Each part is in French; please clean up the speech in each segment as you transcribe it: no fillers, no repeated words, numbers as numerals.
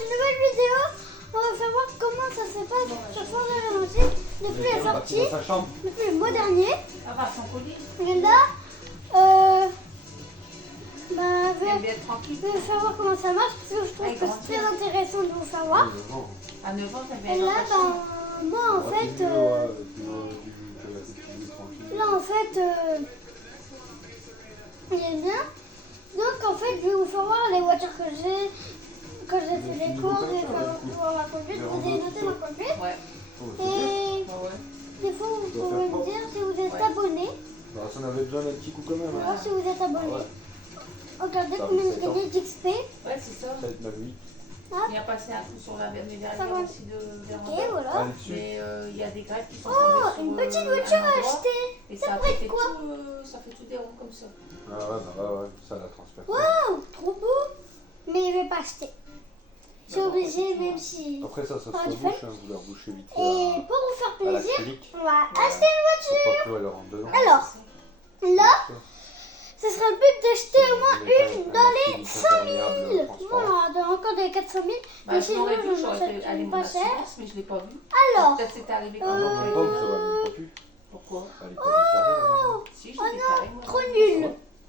une nouvelle vidéo. On va savoir comment ça se passe sur Forza Horizon depuis la sortie, depuis le mois dernier. Et là, je vais savoir comment ça marche parce que je trouve que c'est très intéressant de vous savoir. À 9 ans, Et là, moi en fait, il est bien. Donc en fait, je vais vous faire voir les voitures que j'ai. Quand j'ai fait les cours, je vais voir ma conduite, vous avez noté ma conduite. Et des fois, vous pouvez me dire si vous êtes abonné. Bah, ça en avait besoin d'un petit coup quand même. Voir si vous êtes abonné. Regardez combien vous gagnez d'XP. Ouais, c'est ça. 7, 9, 8. Il y a passé un coup sur la dernière aussi de Ok, Véranda. voilà. Mais il y a des grèves qui sont Oh, tombées une sur, petite un voiture à endroit, acheter. Et Ça ça pourrait fait être quoi? ça fait tout des ronds comme ça. Ah ouais, ça la transfère. Waouh, trop beau. Mais je vais pas acheter. Je suis obligée, même si. Après ça se Ah, tu rebouche, hein, vous la rebouchez vite fait Et pour vous faire à plaisir, l'acrylique. on va acheter une voiture. Pour pas que l'eau elle rentre dedans. Alors, là, ce sera le but d'acheter au moins une dans les 100 000. Voilà, dans encore des 400 000. Bah, Mais je sinon, l'aurais vu, je j'aurais m'achète fait aller une mon pas chère. assurance, mais je l'ai pas vu. Alors, Peut-être c'était arrivé Ah quand non, même. même pas, vous aurez même pas pu. Pourquoi Elle est pas déclarée là. Si, j'ai oh déclaré non, moi. trop nul.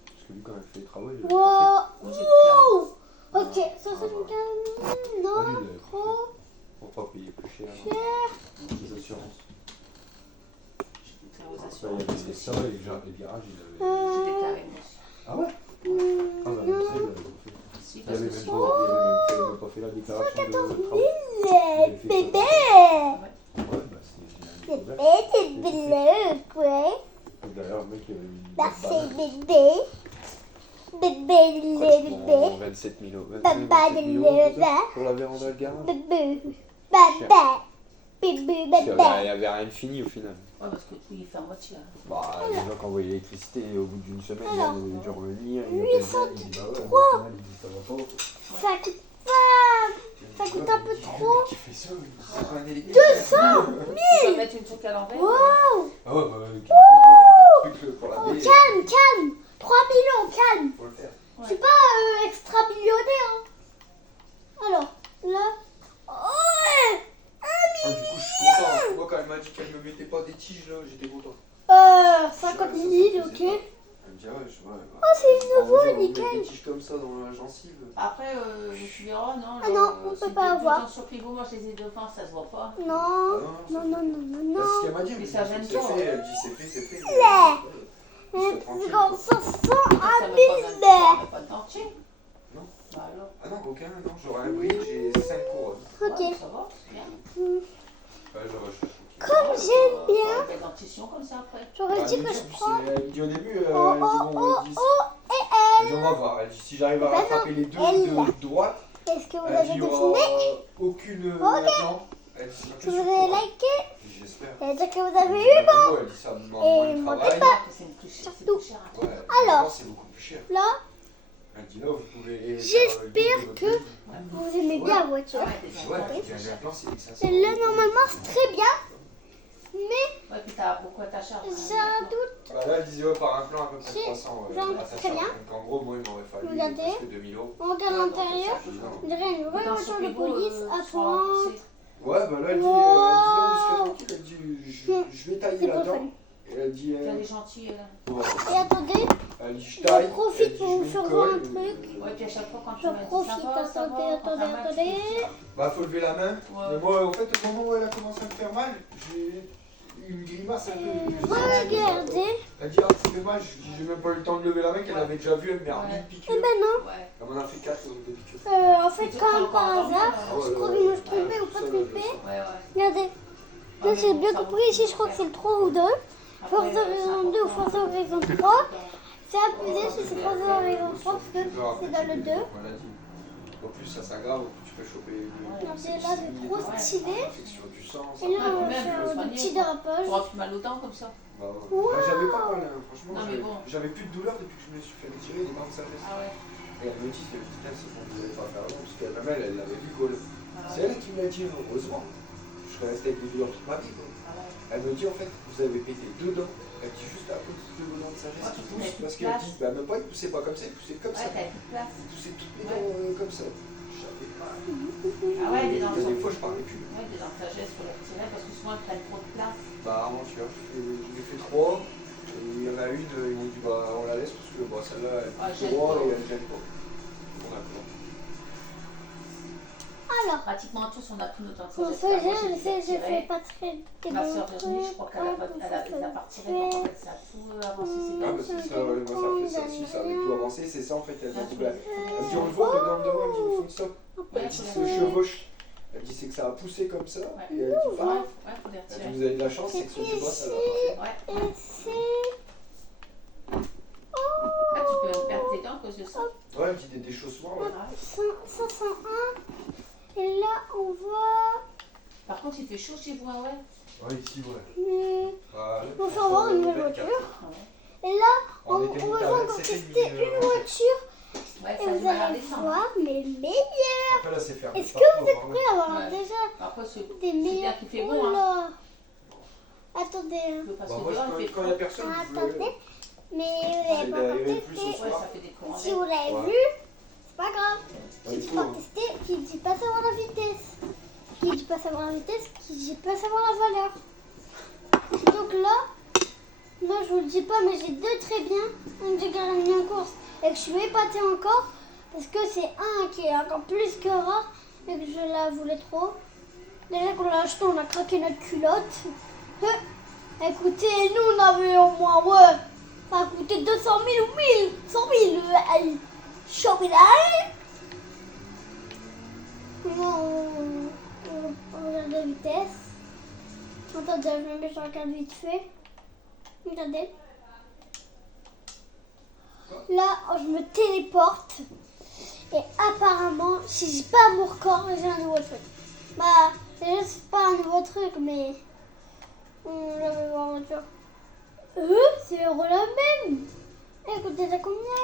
Parce que lui quand elle fait les travaux, il a Wow. Moi, j'ai déclaré. Ok, 75 000, non, trop pour pas payer plus cher cher. les assurances. J'ai déclaré aux Ça, il y assurances. avait ça, les garages, il avait. J'ai déclaré moi aussi. Ah ouais. Ah bah non, c'est il avait pas fait. Si, Il parce avait que même si. pas fait la déclaration de travaux. Bébé. Ouais, bah c'est une Bébé, t'es bleu, quoi. D'ailleurs, le mec, il avait mis une Merci, banane. bébé. Bébé, Pratiquement bébé. 27 000 euros. Papa, 27 000 le euros, c'est ça, bébé. pour la véranda le garage. Bébé. Baba. Bébé, Parce qu'il baba. n'y avait rien de fini au final. Ouais, parce que tout il fait en voiture. Bah, les gens qui envoyaient l'électricité au bout d'une semaine, Alors, ils avaient dû revenir. Il 803. appelle, il dit bah ouais, au final, il dit ça va pas. Ça coûte pas. Ça coûte un peu trop. Qui fait ça, c'est pas un 200 Tu vas mettre une truc à l'envers. Wow. Ah ouais, bah, carrément, truc pour la Oh, baie, calme, calme. 3 millions, calme. faut le faire. Je suis pas extra millionnaire. Hein. Alors, là. Oh, Ah, du coup, je suis content. Moi, quand elle m'a dit qu'elle me mettait pas des tiges, là, j'étais content. 50 000, ok. Elle me dit, ah ouais, je vois. Oh, c'est nouveau, Des nickel. tiges comme ça dans la gencive. Après, tu verras, non. Ah non, on peut pas avoir. Sur Pivot, moi je les ai devant, ça se voit pas. Non, non, non, non, non, C'est ce non. qu'elle m'a dit, Mais mais ça c'est gêne fait, pas, elle dit c'est fait, c'est fait. C'est tranquille, dans quoi. 500 Ça me pas 000. pas de dentier. Non. Bah alors. Ah non, aucun, non, j'aurai un bridge, j'ai 5 couronnes. Ok. Ouais, ça va, c'est bien. Ouais, j'aurais choisi. Comme j'aime bien. Des dentitions comme ça après. J'aurais dit que je prends. Elle me dit au début, elle dit Oh, bon, oh, oh, elle dit, oh, elle dit on va voir. Elle dit si j'arrive à Bah non, rattraper les deux elle. de droite, Est-ce que vous elle avez dit il y dessiné? aura aucune implant. Elle dit c'est Que que vous sur avez couronne. liké? J'espère. Ça veut dire que vous avez eu? Elle dit ça me demande Et moins de montez travail. pas. C'est plus cher, c'est Surtout. plus cher après. Ouais, Alors. maintenant, c'est beaucoup plus cher. Là, Elle dit là, vous pouvez. J'espère que vous aimez bien la voiture. Ouais, des Ouais, implants. j'ai un implant, c'est 500. Et là, normalement, c'est très bien. Mais Ouais, puis t'as beaucoup à ta charge. j'ai un doute. Bah là, elle disait ouais, par implant à peu près Si, 300 genre, à sa très charge. bien. Donc en gros, moi, il m'aurait fallu Regardez. presque 2000 euros. On regarde l'intérieur. On dirait une vraie Dans voiture ce de Pivot, police à je pointe. crois, Ouais, bah là, elle dit, Wow. là, vous serez tranquille. Elle dit, je vais tailler C'est pas là-dedans. fun. Et elle dit, c'est- Elle est gentille. ouais. Et attendez, Elle dit, je j'en taille. Elle profite dit, pour je vous mets une faire voir un colle. truc. Ouais, puis à chaque fois quand tu J'en m'as dit profite. ça va, ça Attendez, va, attendez, quand ta main, tu attendez. fais- Bah, faut lever la main. Ouais. Mais moi, en fait, au moment où elle a commencé à me faire mal, j'ai une grimace un peu. Regardez. Elle dit, ah, ça fait mal. J'ai même pas eu le temps de lever la main qu'elle avait déjà vu. Elle m'a remis une piqûre. Eh ben non. Ouais. Elle m'en a fait 4 des piqûres. En fait, comme par hasard, je crois que je me suis trompée ou pas trompée. Ouais, ouais. Regardez. Là, j'ai bien compris. Ici, je crois que c'est le 3 ou 2. Forza Horizon 2 ou Forza Horizon 3. C'est abusé si c'est Forza Horizon 3 parce que c'est dans le 2. Au plus ça s'aggrave, au plus tu peux choper Regardez, là, c'est trop stylé. l'infection du sang. Et là, on va faire des petits dérapages. Tu auras plus mal aux dents comme ça. Bah, ouais. J'avais pas mal, hein, franchement. Non, mais bon. J'avais plus de douleur depuis que je me suis fait retirer les dents de sagesse. Ah ouais. Et elle me dit, putain, c'est bon, vous allez pas faire long, parce que même elle l'avait vu coller. Ah C'est elle qui me l'a dit, heureusement. Je serais resté avec des douleurs toute ma vie. Quoi. ouais. Elle me dit, en fait, vous avez pété 2 dents. Elle dit juste à cause de vos dents de sagesse Ouais, qui tu poussent. mets Parce toute qu'elle place. dit, bah, même pas, il poussait pas comme ça, il poussait comme Ouais, ça. t'as plus de place. Il poussait toutes les dents comme ça. J'avais pas. Ah ouais, elle est dans le Des sens. fois, je parlais plus. Ouais, elle est dans le sagesse, faut les retirer parce que souvent elles prennent trop de place. Bah, avant-hier, j'ai fait 3. Il y en a une, ils m'ont dit, bah, on la laisse parce que bah, celle-là, elle Ah, est gêne droit pas. et elle gêne pas. Bon, d'accord. Alors, Pratiquement tous, on a tous nos temps de bon, sagesse. ça, Moi, je dû sais, les je retirer. fais pas très des Ma bons soeur Virginie, je crois qu'elle a, trucs, elle a pas retiré, donc en fait ça a tout avancé. C'est Ah, bien. bah, c'est ça, ouais, moi, ça fait ça aussi, ça avait tout avancé. C'est ça, en fait, elle m'a dit, bah, elle me dit, on le voit, mais dans le devant, elle me dit, ils font ça. Ouais, Elle dit, faut se les- chevauche. Elle dit, c'est que ça a poussé comme ça. Ouais. Et elle dit, Ouais, pas. faut les Elle dit, retirer. vous avez de la chance, c'est que ceux du bas, ça l'a pas fait. Ouais. Et c'est... Ah, tu peux perdre tes dents à cause de ça. Ouais, elle dit des déchaussements. Ouais. Ouais. 501. Et là, on voit... Par contre, il fait chaud chez vous, hein, ouais. Ouais, ici, ouais. On va avoir une nouvelle voiture. Et là, on va encore tester une voiture. Ouais, Et ça a du vous mal à allez descendre. voir, mais meilleurs. Après, là, c'est fermé. Est-ce que vous êtes prêts à avoir Ouais. déjà Après, c'est des bien meilleurs? qu'il fait Oh bon, hein. là. Attendez. Parce Bah, que moi, dehors, il fait quand il froid. n'y a personne, je voulais. Attendez. Mais vous n'avez pas encore il y avait plus testé. ce Ouais, soir. ça fait des courants Si vous l'avez Ouais. vu, c'est pas grave. Ouais, Qui il dit faut, pas hein. tester, qui dit pas savoir la vitesse. Qui dit pas savoir la vitesse, qui dit pas savoir la valeur. Donc là, moi je vous le dis pas, mais j'ai deux très bien. Un que j'ai gagné en course et que je suis épaté encore. Parce que c'est un qui est encore plus que rare et que je la voulais trop. Déjà qu'on l'a acheté, on a craqué notre culotte. Écoutez, nous on avait au moins, ouais, ça a coûté 200 000 ou 1000, 100 000. Chopinay. On regarde la vitesse. Attendez, je me mets sur la carte vite fait. Regardez. Là, je me téléporte. Et apparemment, si j'ai pas mon record, j'ai un nouveau truc. Bah, c'est juste pas un nouveau truc, mais... On va voir en voiture. C'est la même. Écoutez, ça combien?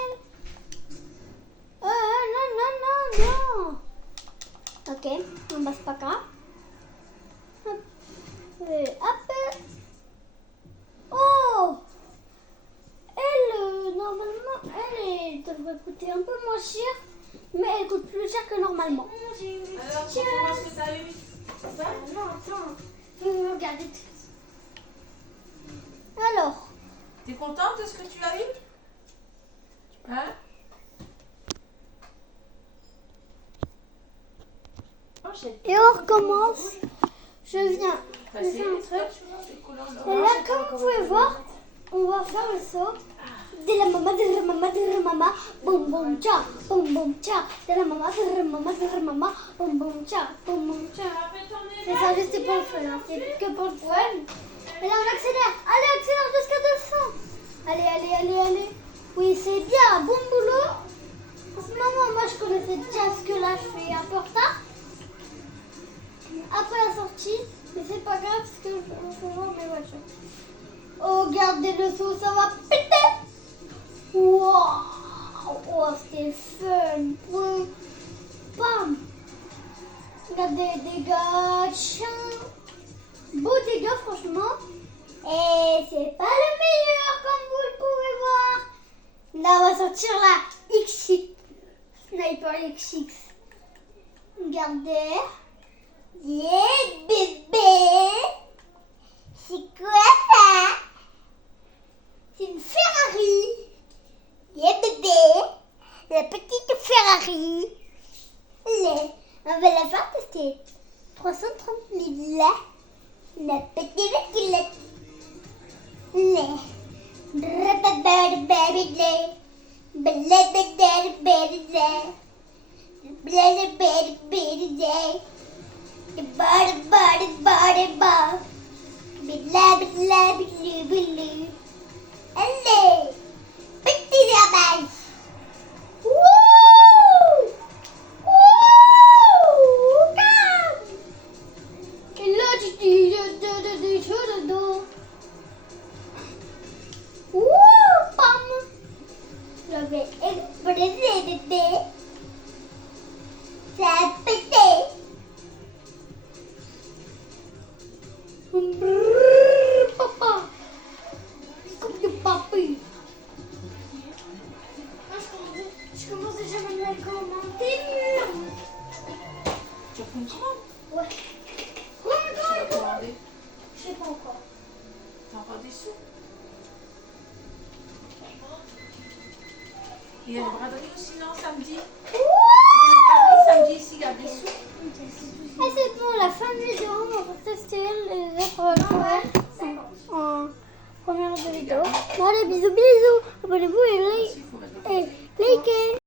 Non. Ok, on passe pas grave. Hop. Et hop. Oh! Elle, normalement, elle devrait coûter un peu moins cher, mais elle coûte plus cher que normalement. Alors, comment est-ce que t'as eu? Non, attends. Je vais regarder tout. Alors, T'es contente de ce que tu as eu? Hein? et on recommence. Je viens. Bah, Je c'est fais un truc. c'est collant, là. Et là, comme vous pouvez voir, on va faire le saut. De la maman, de la maman, de la maman, boum boum tcha, boum boum tcha. De la maman, de la maman, de la maman, boum boum tcha, boum boum tcha. C'est ça, juste pour le fun, hein. C'est que pour le fun. Et là, on accélère. Allez, accélère jusqu'à 200. Allez. Oui, c'est bien, bon boulot. En ce moment, moi, je connaissais déjà ce que là, je fais un peu en retard. Après la sortie, mais c'est pas grave parce que je faut voir mes voitures. Oh, regardez le saut, ça va péter. Waouh, oh, c'était fun. Boum. Bam. Regardez les dégâts, chien. Beau dégâts, franchement. Et c'est pas le meilleur, comme vous le pouvez voir. Là, on va sortir la XX. Sniper XX. Regardez. Yeah, bébé. C'est quoi ça? C'est une Ferrari. Yeah, bébé. La petite Ferrari. On va la faire tester. 330 000 là. La petite culotte. Allez, petit ramage. Wouh! Wouh! Et là, tu dis dedans. Wouh! Pam! Je vais exploser, bébé. Ça a pété. Brrr, papa. Tu as pris une commande? Ouais. Tu vas commander. Je sais pas encore. T'as encore des sous? Il y a une braderie aussi, non, samedi? Il y a une braderie samedi ici, il y a des sous. Et c'est bon, la fin de vidéo, on va tester les autres en première vidéo. Bon, allez, bisous, bisous. Abonnez-vous et Il faut mettre le likez.